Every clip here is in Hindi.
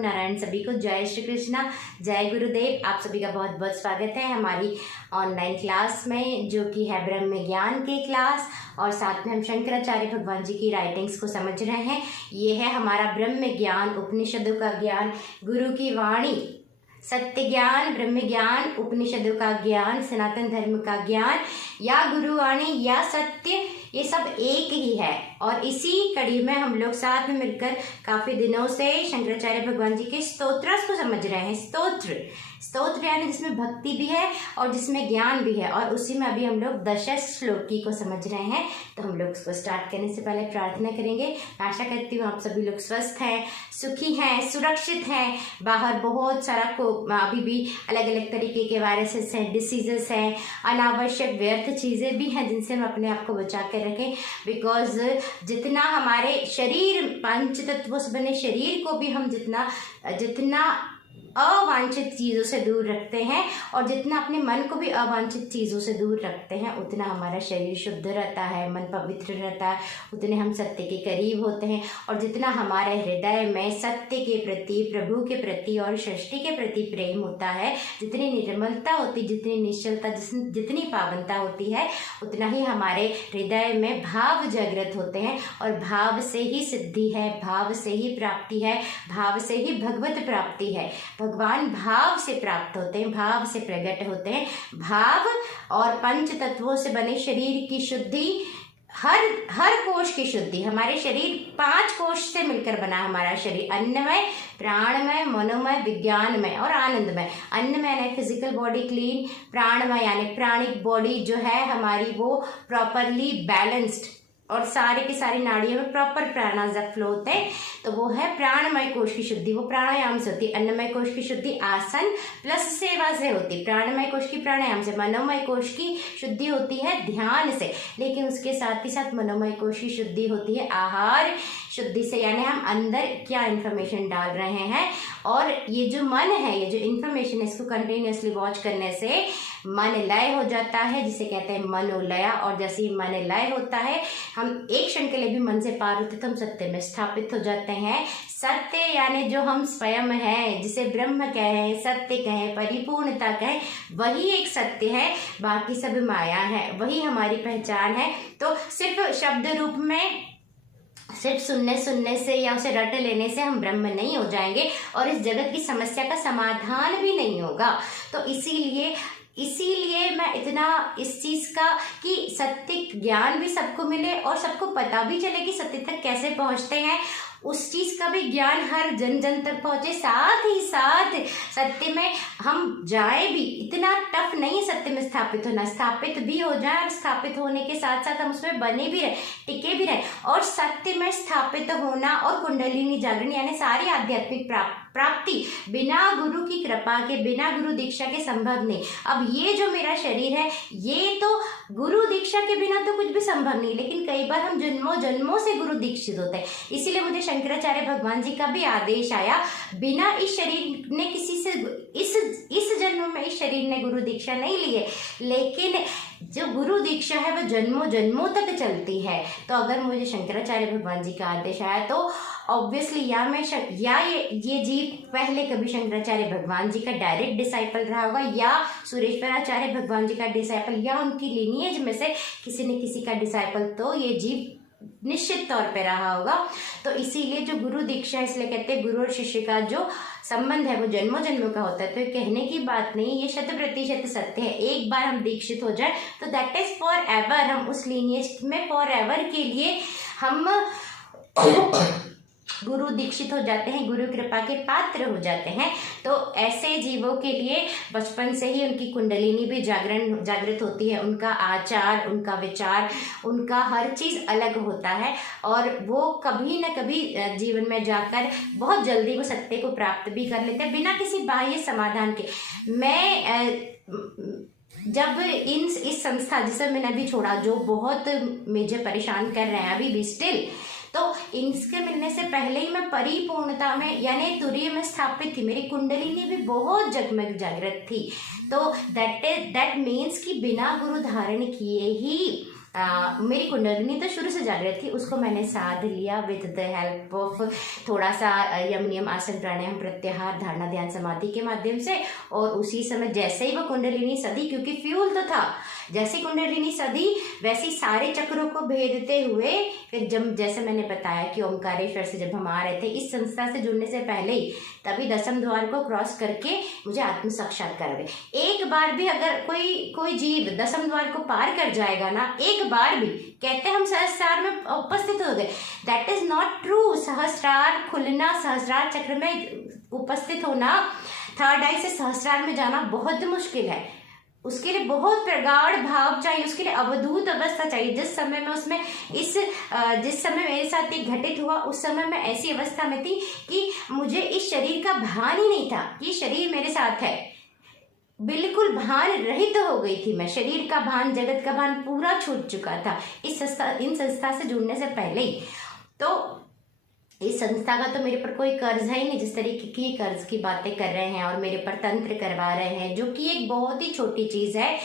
नारायण सभी को। जय श्री कृष्णा, जय गुरुदेव। आप सभी का बहुत बहुत स्वागत है हमारी ऑनलाइन क्लास में, जो कि है ब्रह्म ज्ञान की क्लास। और साथ में हम शंकराचार्य भगवान जी की राइटिंग्स को समझ रहे हैं। ये है हमारा ब्रह्म ज्ञान, उपनिषदों का ज्ञान, गुरु की वाणी, सत्य ज्ञान, ब्रह्म ज्ञान, उपनिषदों का ज्ञान, सनातन धर्म का ज्ञान, या गुरुवाणी या सत्य, ये सब एक ही है। और इसी कड़ी में हम लोग साथ में मिलकर काफी दिनों से शंकराचार्य भगवान जी के स्तोत्र को समझ रहे हैं। स्तोत्र यानी जिसमें भक्ति भी है और जिसमें ज्ञान भी है, और उसी में अभी हम लोग दशश श्लोकी को समझ रहे हैं। तो हम लोग उसको स्टार्ट करने से पहले प्रार्थना करेंगे। आशा करती हूँ आप सभी लोग स्वस्थ हैं, सुखी हैं, सुरक्षित हैं। बाहर बहुत सारा अभी भी अलग अलग तरीके के वायरसेस हैं, डिसीजेस हैं, अनावश्यक व्यर्थ चीजें भी हैं जिनसे हम अपने आप को बचा कर रखें। बिकॉज जितना हमारे शरीर पंच तत्वों से बने शरीर को भी हम जितना अवांछित चीज़ों से दूर रखते हैं और जितना अपने मन को भी अवांछित चीज़ों से दूर रखते हैं, उतना हमारा शरीर शुद्ध रहता है, मन पवित्र रहता है, उतने हम सत्य के करीब होते हैं। और जितना हमारे हृदय में सत्य के प्रति, प्रभु के प्रति और सृष्टि के प्रति प्रेम होता है, जितनी निर्मलता होती, जितनी निश्चलता, जितनी पावनता होती है, उतना ही हमारे हृदय में भाव जागृत होते हैं। और भाव से ही सिद्धि है, भाव से ही प्राप्ति है, भाव से ही भगवत प्राप्ति है। भगवान भाव से प्राप्त होते हैं, भाव से प्रकट होते हैं। भाव और पंच तत्वों से बने शरीर की शुद्धि, हर कोश की शुद्धि। हमारे शरीर 5 कोश से मिलकर बना हमारा शरीर, अन्नमय, प्राणमय, मनोमय, विज्ञानमय और आनंदमय। अन्नमय यानी फिजिकल बॉडी क्लीन, प्राणमय यानी प्राणिक बॉडी जो है हमारी वो प्रॉपरली बैलेंस्ड और सारे की सारी नाड़ियों में प्रॉपर प्राणा जब फ्लो होते हैं, तो वो है प्राणमय कोश की शुद्धि, वो प्राणायाम से होती है। अन्नमय कोश की शुद्धि आसन प्लस सेवा से होती है, प्राणमय कोश की प्राणायाम से। मनोमय कोश की शुद्धि होती है ध्यान से, लेकिन उसके साथ ही साथ मनोमय कोश की शुद्धि होती है आहार शुद्धि से, यानी हम अंदर क्या इन्फॉर्मेशन डाल रहे हैं। और ये जो मन है, ये जो इन्फॉर्मेशन है, इसको कंटिन्यूअसली वॉच करने से मन लय हो जाता है, जिसे कहते हैं मनोलया। और जैसे ही मन लय होता है, हम एक क्षण के लिए भी मन से पार होते तो हम सत्य में स्थापित हो जाते हैं। सत्य यानी जो हम स्वयं हैं, जिसे ब्रह्म कहें, सत्य कहें, परिपूर्णता कहें, वही एक सत्य है, बाकी सब माया है, वही हमारी पहचान है। तो सिर्फ शब्द रूप में, सिर्फ सुनने से या उसे रट लेने से हम ब्रह्म नहीं हो जाएंगे और इस जगत की समस्या का समाधान भी नहीं होगा। तो इसीलिए मैं इतना इस चीज का कि सत्य ज्ञान भी सबको मिले और सबको पता भी चले कि सत्य तक कैसे पहुंचते हैं, उस चीज का भी ज्ञान हर जन जन तक पहुंचे। साथ ही साथ सत्य में हम जाए भी, इतना टफ नहीं सत्य में स्थापित होना, स्थापित भी हो जाए और स्थापित होने के साथ साथ हम उसमें बने भी रहे, टिके भी रहे। और सत्य में स्थापित होना और कुंडलिनी जागरण यानी सारी आध्यात्मिक प्राप्ति बिना गुरु की कृपा के, बिना गुरु दीक्षा के संभव नहीं। अब ये जो मेरा शरीर है, ये तो गुरु दीक्षा के बिना तो कुछ भी संभव नहीं, लेकिन कई बार हम जन्मों जन्मों से गुरु दीक्षित होते हैं। इसीलिए मुझे शंकराचार्य भगवान जी का भी आदेश आया, बिना इस शरीर ने किसी से इस जन्म में इस शरीर ने गुरु दीक्षा नहीं ली है, लेकिन जो गुरु दीक्षा है वो जन्मों जन्मों तक चलती है। तो अगर मुझे शंकराचार्य भगवान जी का आदेश आया तो ऑब्वियसली ये जीव पहले कभी शंकराचार्य भगवान जी का डायरेक्ट डिसाइपल रहा होगा, या सुरेश्वराचार्य भगवान जी का डिसाइपल, या उनकी लिनिएज में से किसी न किसी का डिसाइपल तो ये जीव निश्चित तौर पे रहा होगा। तो इसीलिए जो गुरु दीक्षा, इसलिए कहते हैं गुरु और शिष्य का जो संबंध है वो जन्मों जन्मों का होता है। तो ये कहने की बात नहीं, ये 100% सत्य है। एक बार हम दीक्षित हो जाए तो दैट इज फॉर एवर, हम उस लीनिएज में फॉर एवर के लिए हम गुरु दीक्षित हो जाते हैं, गुरु कृपा के पात्र हो जाते हैं। तो ऐसे जीवों के लिए बचपन से ही उनकी कुंडलिनी भी जागृत होती है, उनका आचार, उनका विचार, उनका हर चीज अलग होता है, और वो कभी न कभी जीवन में जाकर बहुत जल्दी वो सत्य को प्राप्त भी कर लेते हैं बिना किसी बाह्य समाधान के। मैं जब इस संस्था जिसे मैंने अभी छोड़ा, जो बहुत मुझे परेशान कर रहे हैं अभी भी स्टिल, तो इनके मिलने से पहले ही मैं परिपूर्णता में यानी तुरीय में स्थापित थी, मेरी कुंडलिनी भी बहुत जगमग जागृत थी। तो दैट मीन्स कि बिना गुरु धारण किए ही मेरी कुंडलिनी तो शुरू से जागृत थी, उसको मैंने साध लिया विद द हेल्प ऑफ थोड़ा सा यम नियम आसन प्राणायाम प्रत्याहार धारणा ध्यान समाधि के माध्यम से। और उसी समय जैसे ही वो कुंडलिनी सदी, क्योंकि फ्यूल तो था, जैसे कुंडलिनी सदी वैसे सारे चक्रों को भेदते हुए फिर जब जैसे मैंने बताया कि ओमकारेश्वर से जब हम आ रहे थे इस संस्था से जुड़ने से पहले ही, तभी दसम द्वार को क्रॉस करके मुझे आत्म साक्षात्कार हुए। एक बार भी अगर कोई जीव दसम द्वार को पार कर जाएगा ना, एक बार भी, कहते हैं हम सहस्रार में उपस्थित हो गए, दैट इज नॉट ट्रू। सहस्रार खुलना, सहस्रार चक्र में उपस्थित होना, थर्ड आई से सहस्रार में जाना बहुत मुश्किल है। उसके लिए बहुत प्रगाढ़ भाव चाहिए, उसके लिए अवधूत अवस्था चाहिए। जिस समय में जिस समय मेरे साथ ये घटित हुआ, उस समय मैं ऐसी अवस्था में थी कि मुझे इस शरीर का भान ही नहीं था कि शरीर मेरे साथ है। बिल्कुल भान रहित हो गई थी मैं, शरीर का भान, जगत का भान पूरा छूट चुका था इन संस्था से जुड़ने से पहले ही। तो इस संस्था का तो मेरे पर कोई कर्ज है ही नहीं, जिस तरीके की कर्ज की बातें कर रहे हैं और मेरे पर तंत्र करवा रहे हैं, जो कि एक बहुत ही छोटी चीज है।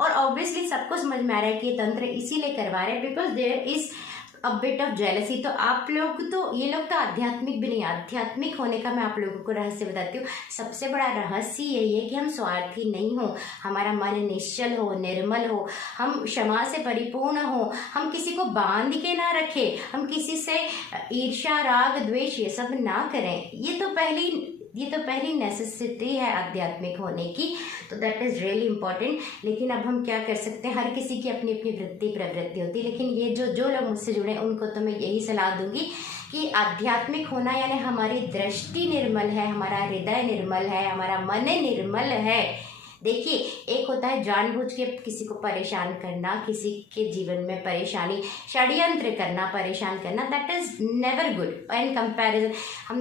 और ऑब्वियसली सबको समझ में आ रहा है कि ये तंत्र इसीलिए करवा रहे हैं because there is a bit of jealousy. तो आप लोग तो, ये लोग तो आध्यात्मिक भी नहीं, आध्यात्मिक होने का मैं आप लोगों को रहस्य बताती हूँ। सबसे बड़ा रहस्य यही है कि हम स्वार्थी नहीं हो, हमारा मन निश्चल हो, निर्मल हो, हम क्षमा से परिपूर्ण हो, हम किसी को बांध के ना रखें, हम किसी से ईर्ष्या राग द्वेष ये सब ना करें। ये तो पहली नेसेसिटी है आध्यात्मिक होने की। तो दैट इज रियली इम्पोर्टेंट। लेकिन अब हम क्या कर सकते हैं, हर किसी की अपनी अपनी वृत्ति प्रवृत्ति होती है। लेकिन ये जो लोग मुझसे जुड़े उनको तो मैं यही सलाह दूंगी कि आध्यात्मिक होना यानी हमारी दृष्टि निर्मल है, हमारा हृदय निर्मल है, हमारा मन निर्मल है। देखिए, एक होता है जानबूझ के किसी को परेशान करना, किसी के जीवन में परेशानी, षड्यंत्र करना, परेशान करना, that is never good in comparison. हम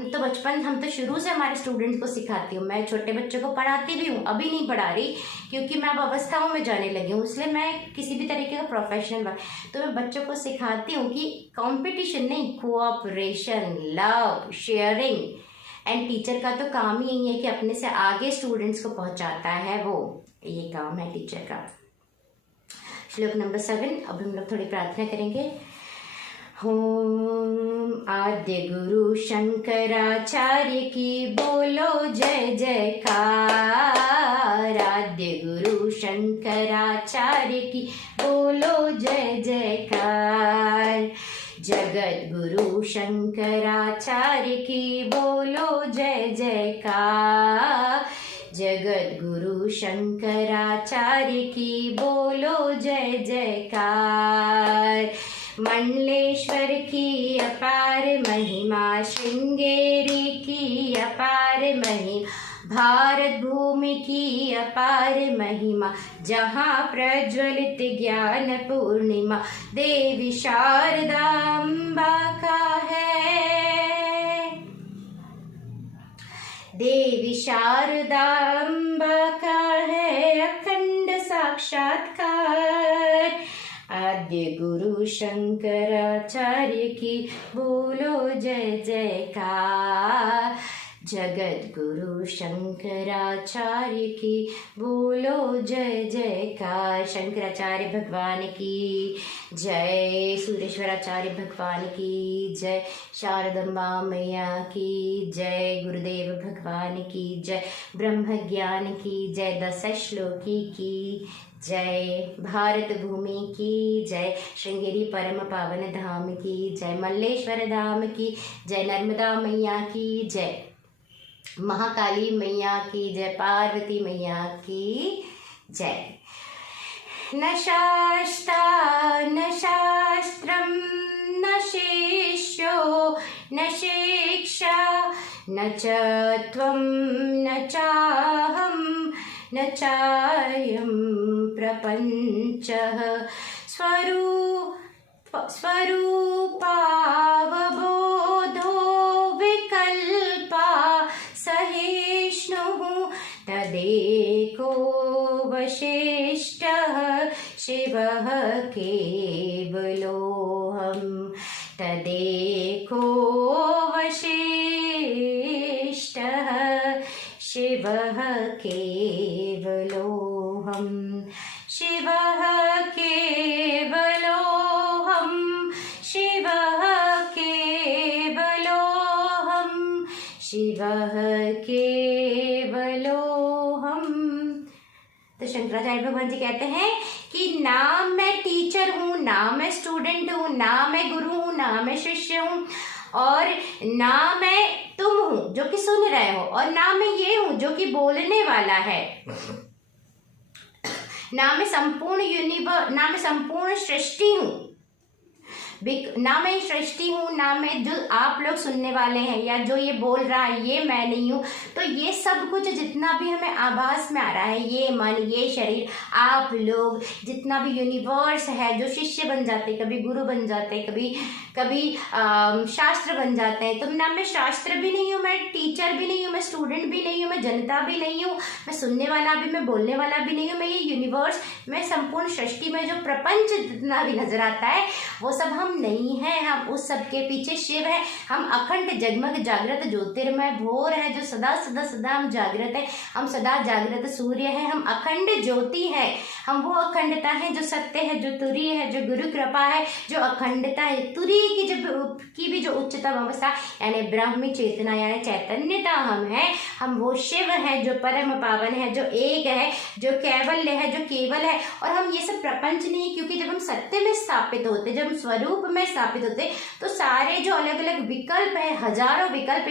तो शुरू से हमारे स्टूडेंट्स को सिखाती हूँ। मैं छोटे बच्चों को पढ़ाती भी हूँ, अभी नहीं पढ़ा रही क्योंकि मैं अब अवस्थाओं में जाने लगी हूँ, इसलिए मैं किसी भी तरीके का प्रोफेशनल वर्क, तो मैं बच्चों को सिखाती हूँ कि कॉम्पिटिशन नहीं, cooperation, love, sharing. And teacher का तो काम ही यही है कि अपने से आगे स्टूडेंट्स को पहुंचाता है, वो ये काम है टीचर का। श्लोक नंबर 7। अब हम लोग थोड़ी प्रार्थना करेंगे। ओम आद्य गुरु शंकराचार्य की बोलो जय जयकार, आद्य गुरु शंकराचार्य की बोलो जय जयकार, जगत गुरु शंकराचार्य की बोलो जय जयकार, जगत गुरु शंकराचार्य की बोलो जय जयकार। मंडलेश्वर की अपार महिमा, श्रृंगेरी की अपार महिमा, भारत भूमि की अपार महिमा, जहाँ प्रज्वलित ज्ञान पूर्णिमा देवी शारदा अम्बा का है, देवी शारदा अम्बा का है अखंड साक्षात्कार। आद्य गुरु शंकराचार्य की बोलो जय जयकार, जगत गुरु शंकराचार्य की बोलो जय जयकार। शंकराचार्य भगवान की जय, सूर्येश्वराचार्य भगवान की जय, शारदम्बा मैया की जय, गुरुदेव भगवान की जय, ब्रह्म ज्ञान की जय, दश श्लोकी की जय, भारत भूमि की जय, श्रृंगेरी परम पावन धाम की जय, मल्लेश्वर धाम की जय, नर्मदा मैया की जय, महाकाली मैया की जय, पार्वती मैया की जय। न शास्ता न शास्त्रम न शिष्यो न शिक्षा न च त्वं न चाहं न चायं प्रपञ्चः स्वरूपावबोधो विकल्पा सहिष्णुः तदेको वशिष्ठः शिवः केवलोऽहम्, तदेको वशिष्ठः शिवः केवलोऽहम्, शिवः के शिवः केवलोऽहम्। तो शंकराचार्य भगवान जी कहते हैं कि ना मैं टीचर हूँ, ना मैं स्टूडेंट हूँ, ना मैं गुरु हूँ, ना मैं शिष्य हूँ, और ना मैं तुम हूँ जो कि सुन रहे हो, और ना मैं ये हूँ जो कि बोलने वाला है, ना मैं संपूर्ण सृष्टि हूँ, ना मैं सृष्टि हूँ, ना मैं जो आप लोग सुनने वाले हैं या जो ये बोल रहा है ये मैं नहीं हूँ। तो ये सब कुछ जितना भी हमें आभास में आ रहा है, ये मन, ये शरीर, आप लोग, जितना भी यूनिवर्स है, जो शिष्य बन जाते, कभी गुरु बन जाते, कभी शास्त्र बन जाते हैं। तो ना मैं शास्त्र भी नहीं हूँ, मैं टीचर भी नहीं हूँ, मैं स्टूडेंट भी नहीं हूँ, मैं जनता भी नहीं हूँ, मैं सुनने वाला भी, मैं बोलने वाला भी नहीं हूँ। मैं ये यूनिवर्स, मैं संपूर्ण सृष्टि में जो प्रपंच जितना भी नजर आता है वो सब हम नहीं है। हम उस सब के पीछे शिव है। हम अखंड जगमग जागृत ज्योतिर्मय भोर है, जो सदा सदा सदा हम जागृत है। हम सदा जागृत सूर्य है। हम अखंड ज्योति है। हम वो अखंडता है जो सत्य है, जो तुरीय है, जो गुरु कृपा है, जो अखंडता है। तुरीय की भी जो उच्चतम अवस्था यानी ब्रह्म चेतना यानी चैतन्यता हम है। हम वो शिव है जो परम पावन है, जो एक है, जो कैवल्य है, जो केवल है। और हम ये सब प्रपंच नहीं है, क्योंकि जब हम सत्य में स्थापित होते, जब हम स्वरूप में स्थापित होते, तो सारे जो अलग अलग विकल्प है, हजारों विकल्प,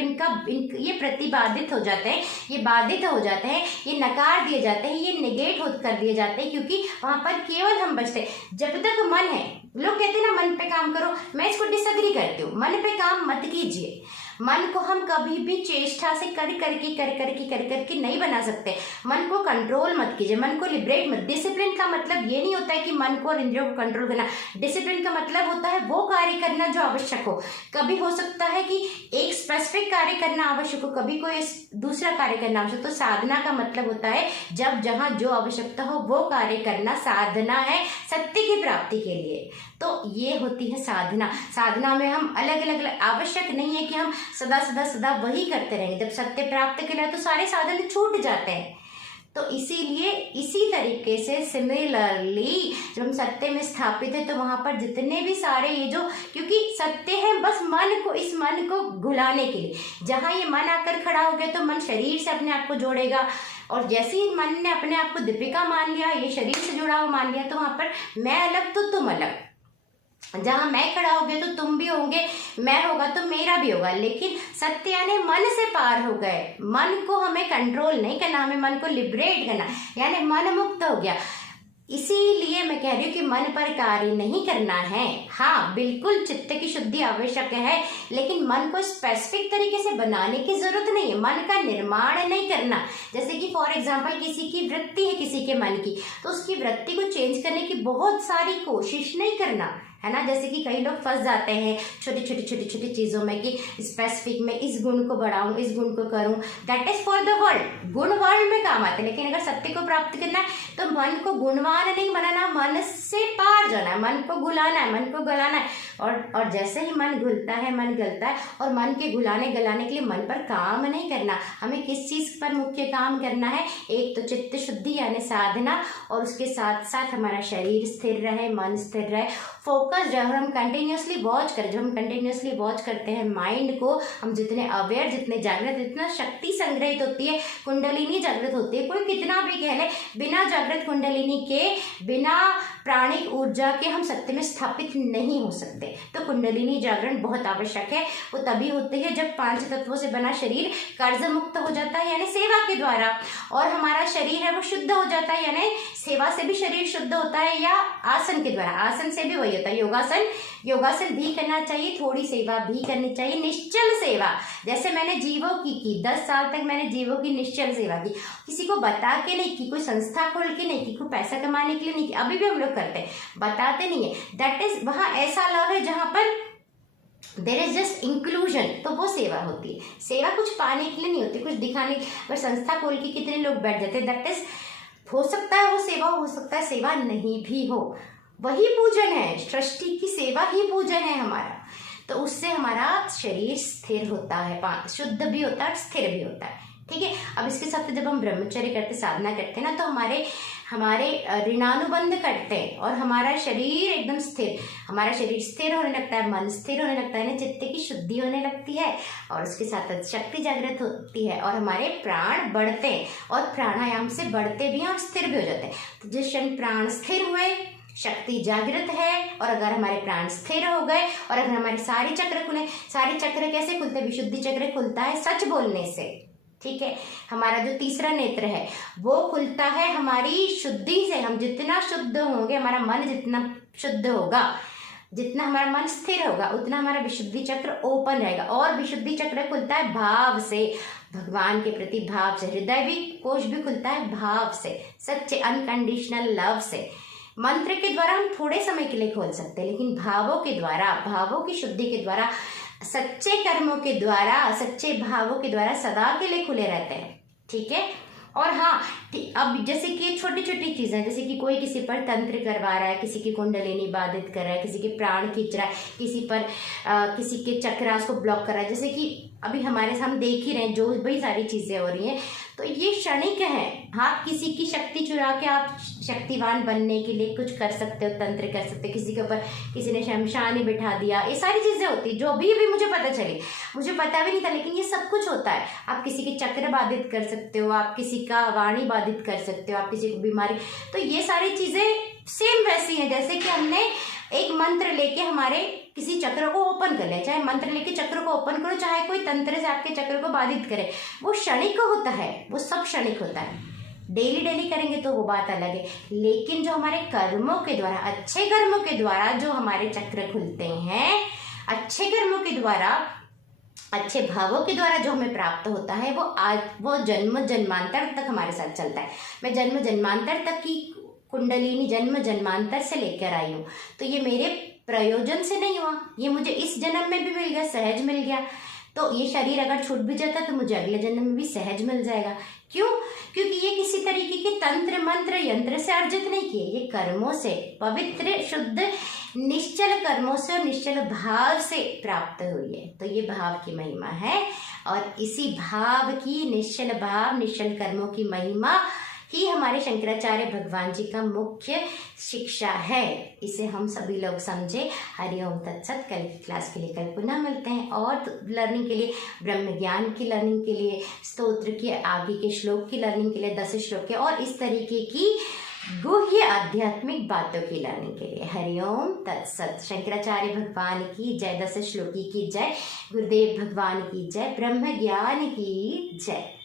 ये प्रतिबाधित हो जाते हैं, ये बाधित हो जाते हैं, ये नकार दिए जाते हैं, ये निगेट कर दिए जाते हैं, क्योंकि वहां पर केवल हम बचते। जब तक मन है, लोग कहते हैं ना मन पे काम करो, मैं इसको डिसएग्री करती हूँ। मन पे काम मत कीजिए। मन को हम कभी भी चेष्टा से कर करके नहीं बना सकते। मन को कंट्रोल मत कीजिए, मन को लिबरेट मत। डिसिप्लिन का मतलब ये नहीं होता है कि मन को और इंद्रियों को कंट्रोल करना। डिसिप्लिन का मतलब होता है वो कार्य करना जो आवश्यक हो। कभी हो सकता है कि एक स्पेसिफिक कार्य करना आवश्यक हो, कभी कोई दूसरा कार्य करना आवश्यक। तो साधना का मतलब होता है जब जहाँ जो आवश्यकता हो वो कार्य करना साधना है सत्य की प्राप्ति के लिए। तो ये होती है साधना। साधना में हम अलग अलग आवश्यक नहीं है कि हम सदा सदा सदा वही करते रहेंगे। जब सत्य प्राप्त के लिए तो सारे साधन छूट जाते हैं। तो इसीलिए इसी तरीके से सिमिलरली जब हम सत्य में स्थापित है तो वहां पर जितने भी सारे ये जो, क्योंकि सत्य है बस मन को, इस मन को घुलाने के लिए। जहां ये मन आकर खड़ा हो गया तो मन शरीर से अपने आप को जोड़ेगा, और जैसे ही मन ने अपने आप को दीपिका मान लिया, ये शरीर से जुड़ा हुआ मान लिया, तो वहां पर मैं अलग तो तुम अलग। जहां मैं खड़ा हो गया तो तुम भी होंगे, मैं होगा तो मेरा भी होगा। लेकिन सत्य यानी मन से पार हो गए। मन को हमें कंट्रोल नहीं करना, हमें मन को लिबरेट करना, यानी मन मुक्त हो गया। इसीलिए मैं कह रही हूँ कि मन पर कार्य नहीं करना है। हाँ बिल्कुल चित्त की शुद्धि आवश्यक है, लेकिन मन को स्पेसिफिक तरीके से बनाने की जरूरत नहीं है। मन का निर्माण नहीं करना। जैसे कि फॉर एग्जांपल किसी की वृत्ति है, किसी के मन की, तो उसकी वृत्ति को चेंज करने की बहुत सारी कोशिश नहीं करना है ना। जैसे कि कई लोग फंस जाते हैं छोटी छोटी चीजों में कि स्पेसिफिक में इस गुण को बढ़ाऊं, इस गुण को करूं। That is for the world. गुण वर्ल्ड में काम आते हैं, लेकिन अगर सत्य को प्राप्त करना है तो मन को गुणवान नहीं बनाना, मन से पार जाना है, मन को घुलाना है, मन को गलाना है। और जैसे ही मन घुलता है, मन गलता है, और मन के घुलाने गलाने के लिए मन पर काम नहीं करना। हमें किस चीज पर मुख्य काम करना है? एक तो चित्त शुद्धि यानी साधना, और उसके साथ साथ हमारा शरीर स्थिर रहे, मन स्थिर रहे, फोकस। जब हम कंटिन्यूसली वॉच करें, जब हम कंटिन्यूसली वॉच करते हैं माइंड को, हम जितने अवेयर, जितने जागृत, जितना शक्ति संग्रहित होती है, कुंडलिनी जागृत होती है। कोई कितना भी कह ले, बिना जागृत कुंडलिनी के, बिना प्राणिक ऊर्जा के हम सत्य में स्थापित नहीं हो सकते। तो कुंडलिनी जागरण बहुत आवश्यक है। वो तभी होती है जब 5 तत्वों से बना शरीर कर्ज मुक्त हो जाता है, यानी सेवा के द्वारा, और हमारा शरीर है वो शुद्ध हो जाता है, यानी सेवा से भी शरीर शुद्ध होता है, या आसन के द्वारा। आसन से भी वही होता है, योगासन भी करना चाहिए, थोड़ी सेवा भी करनी चाहिए, निश्चल सेवा। जैसे मैंने जीवों की 10 साल तक मैंने जीवों की निश्चल सेवा की, किसी को बता के नहीं की, कोई संस्था खोल के नहीं की, कोई पैसा कमाने के लिए नहीं की। अभी भी हम लोग करते हैं, बताते नहीं है। दैट इज, वहां ऐसा लव है जहां पर देयर इज जस्ट इंक्लूजन, तो वो सेवा होती है। सेवा कुछ पाने के लिए नहीं होती, कुछ दिखाने। अगर संस्था खोल के कितने लोग बैठ जाते हैं, दैट इज, हो सकता है वो सेवा, हो सकता है सेवा नहीं भी हो, वही पूजन है। सृष्टि की सेवा ही पूजन है हमारा। तो उससे हमारा शरीर स्थिर होता है, शुद्ध भी होता है और स्थिर भी होता है। ठीक है। अब इसके साथ जब हम ब्रह्मचर्य करते, साधना करते हैं ना, तो हमारे ऋणानुबंध करते हैं और हमारा शरीर एकदम स्थिर, हमारा शरीर स्थिर होने लगता है, मन स्थिर होने लगता है ना, चित्त की शुद्धि होने लगती है और उसके साथ शक्ति जागृत होती है और हमारे प्राण बढ़ते हैं और प्राणायाम से बढ़ते भी हैं और स्थिर भी हो जाते हैं। तो जिस क्षण प्राण स्थिर हुए, शक्ति जागृत है और अगर हमारे प्राण स्थिर हो गए और अगर हमारे सारे चक्र खुले, सारे चक्र कैसे खुलते, विशुद्धि चक्र खुलता है सच बोलने से। ठीक है। हमारा जो तीसरा नेत्र है वो खुलता है हमारी शुद्धि से। हम जितना शुद्ध होंगे, हमारा मन जितना शुद्ध होगा, जितना हमारा मन स्थिर होगा, उतना हमारा विशुद्धि चक्र ओपन रहेगा। और विशुद्धि चक्र खुलता है भाव से, भगवान के प्रति भाव से। हृदय भी, कोश भी खुलता है भाव से, सच्चे अनकंडीशनल लव से। मंत्र के द्वारा हम थोड़े समय के लिए खोल सकते हैं, लेकिन भावों के द्वारा, भावों की शुद्धि के द्वारा, सच्चे कर्मों के द्वारा, सच्चे भावों के द्वारा सदा के लिए खुले रहते हैं। ठीक है। और हाँ, अब जैसे कि छोटी छोटी चीजें, जैसे कि कोई किसी पर तंत्र करवा रहा है, किसी की कुंडलिनी बाधित कर रहा है, किसी के प्राण खींच रहा है, किसी पर किसी के चक्रास को ब्लॉक कर रहा है, जैसे कि अभी हमारे हम देख ही रहे हैं जो बड़ी सारी चीजें हो रही हैं, तो ये क्षणिक है। आप किसी की शक्ति चुरा के आप शक्तिवान बनने के लिए कुछ कर सकते हो, तंत्र कर सकते हो, किसी के ऊपर किसी ने शमशान ही बिठा दिया, ये सारी चीजें होती जो अभी मुझे पता चली, मुझे पता भी नहीं था, लेकिन ये सब कुछ होता है। आप किसी के चक्र बाधित कर सकते हो, आप किसी का वाणी बाधित कर सकते हो, आप किसी को बीमारी, तो ये सारी चीजें सेम वैसी हैं जैसे कि हमने एक मंत्र लेके हमारे किसी चक्र को ओपन कर ले। चाहे मंत्र लेके चक्र को ओपन करो, चाहे कोई तंत्र से आपके चक्र को बाधित करे, वो क्षणिक होता है, वो सब क्षणिक होता है। डेली डेली करेंगे तो वो बात अलग है, लेकिन जो हमारे कर्मों के द्वारा, अच्छे कर्मों के द्वारा जो हमारे चक्र खुलते हैं, अच्छे कर्मों के द्वारा, अच्छे भावों के द्वारा जो हमें प्राप्त होता है, वो जन्म जन्मांतर तक हमारे साथ चलता है। मैं जन्म जन्मांतर तक की कुंडलिनी जन्म जन्मांतर से लेकर आई हूँ, तो ये मेरे प्रयोजन से नहीं हुआ, ये मुझे इस जन्म में भी मिल गया, सहज मिल गया। तो ये शरीर अगर छूट भी जाता तो मुझे अगले जन्म में भी सहज मिल जाएगा। क्यों? क्योंकि ये किसी तरीके के तंत्र मंत्र यंत्र से अर्जित नहीं किए, ये कर्मों से, पवित्र शुद्ध निश्चल कर्मों से और निश्चल भाव से प्राप्त हुई है। तो ये भाव की महिमा है और इसी भाव की, निश्चल भाव, निश्चल कर्मों की महिमा ही हमारे शंकराचार्य भगवान जी का मुख्य शिक्षा है। इसे हम सभी लोग समझे। हरिओम तत्सत। कल की क्लास के लिए कल पुनः मिलते हैं और लर्निंग के लिए, ब्रह्म ज्ञान की लर्निंग के लिए, स्तोत्र के आगे के श्लोक की लर्निंग के लिए, 10 श्लोक के, और इस तरीके की गुह्य आध्यात्मिक बातों की लर्निंग के लिए। हरिओम तत्सत। शंकराचार्य भगवान की जय, 10 श्लोकी की जय, गुरुदेव भगवान की जय, ब्रह्म ज्ञान की जय।